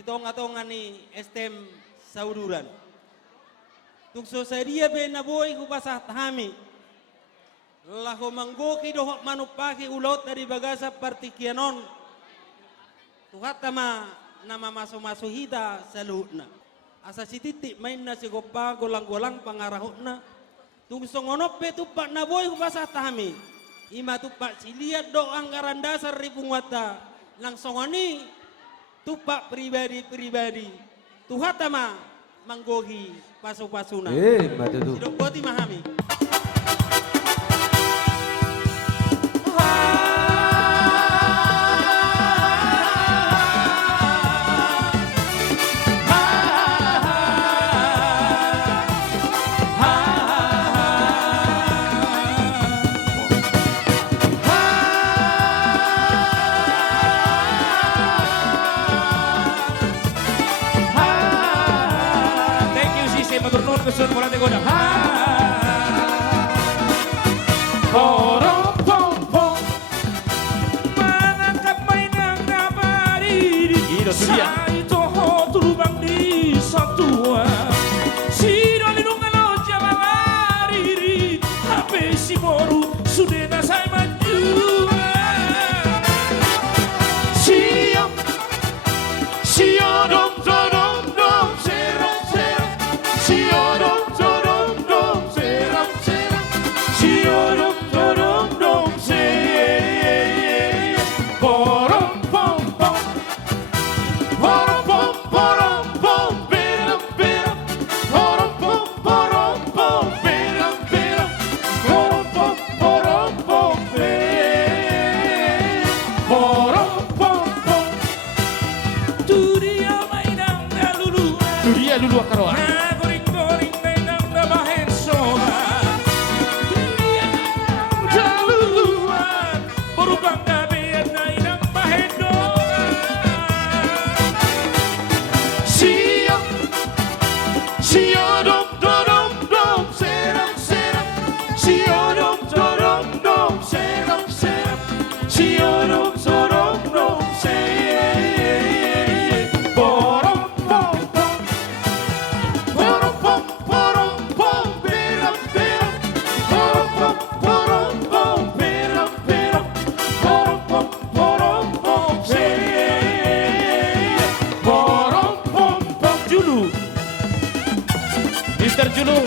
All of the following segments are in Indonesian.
di tonga-tonga ni STM Sauduran. Tukso sadia be na boy ku pasah tahami. Laho manggoki dohok manupaki ulot dari bagasa partikianon. Tuhatama nama maso-maso hita salutna. Asa si titik main na si gopa golang-golang pangarahutna. Tungso ngonope tupak na boy ku pasah tahami. Ima tupak siliat do anggaran dasar ribung wata. Langsung ani tupak pribadi-pribadi. Tuhatama manggohi pasu-pasuna. Matutu. Sidok boti mahami. Kesun mulai digoda. Porong pong pong menangkap mainan nabari. Saya toho tulubang di satua. Si dolidung kalau jalan lari. Habis si boru sudah nasai maju. Siap, siap dong dong dong serong serong. Siodom dom dom seram seram. Siodom dom dom se. Porom pom pom. Porom pom porom pom peram peram. Porom pom peram peram. Porom pom peram. Porom pom pom. Dunia mainan lulu. Dunia lulu akaroa. Mister Julu.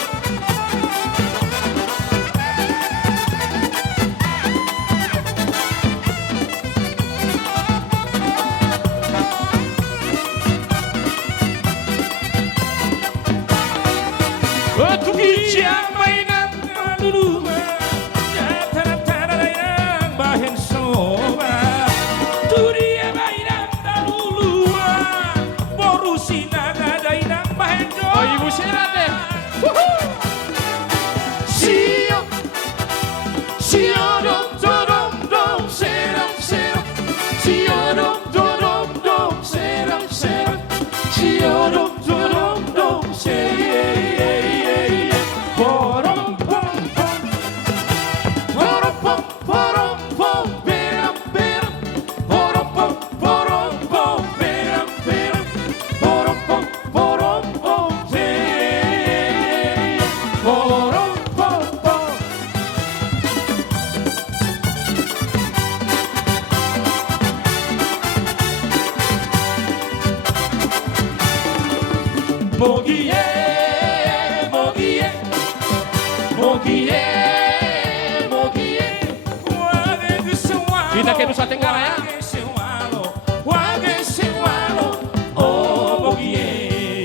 Tukijang mainan dulu ya tanah-tanah yang bahen soba. Turia mainan dulu borusi naga dainang bahen do. Oh ibu serate. Siap, siodom dom dom seram seram. Siodom dom dom seram seram. Siodom dom dom seram. Porom pom pom. Porom pom porom pom peram peram. Porom pom peram peram. Porom pom pom peram. Porom pom pom. Mogie, mogie, mogie, mogie. Kita ke Nusa Tenggara ya. Oh mogie,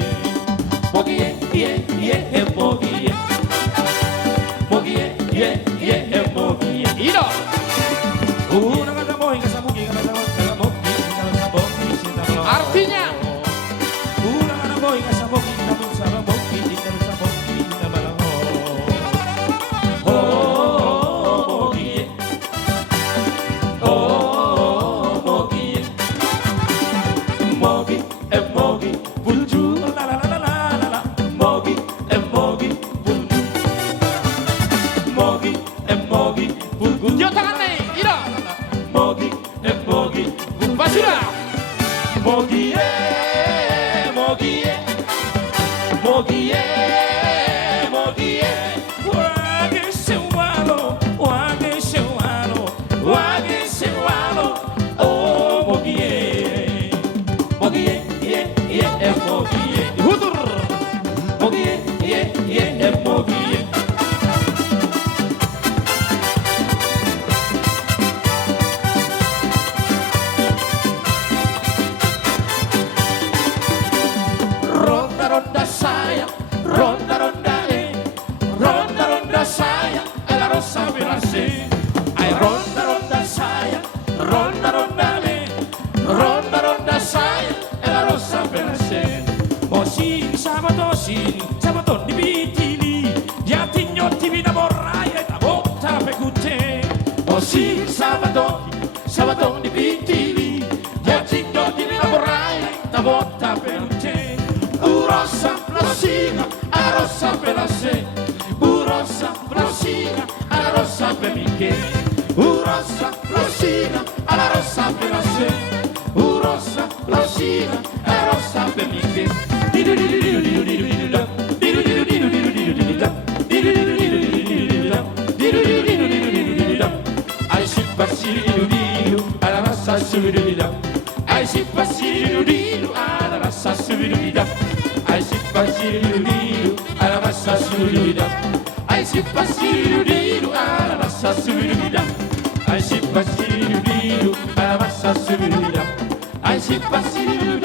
mogie, yeah, yeah, mogie, mogie, yeah, yeah, mogie. Ido. Artinya. Yo tangan nih, Ida. Mogi, Mogi, Basura. Mogi, passini, sabaton di vitili, gli attignotti vi namorai e la botta per cucce. Oh sì, sabaton di vitili, gli attignotti vi namorai e la botta per cucce. Rossa, rossina, a rossa per la se, rossa, rossina, alla rossa per miche. Rossa, rossina, alla rossa per la se, rossa, rossina, alla rossa per miche. Ai si passino alla rossa subida, ai si passino alla rossa subida, ai si passino alla rossa subida, ai si passino alla rossa subida, ai si passino alla rossa subida, ai si passino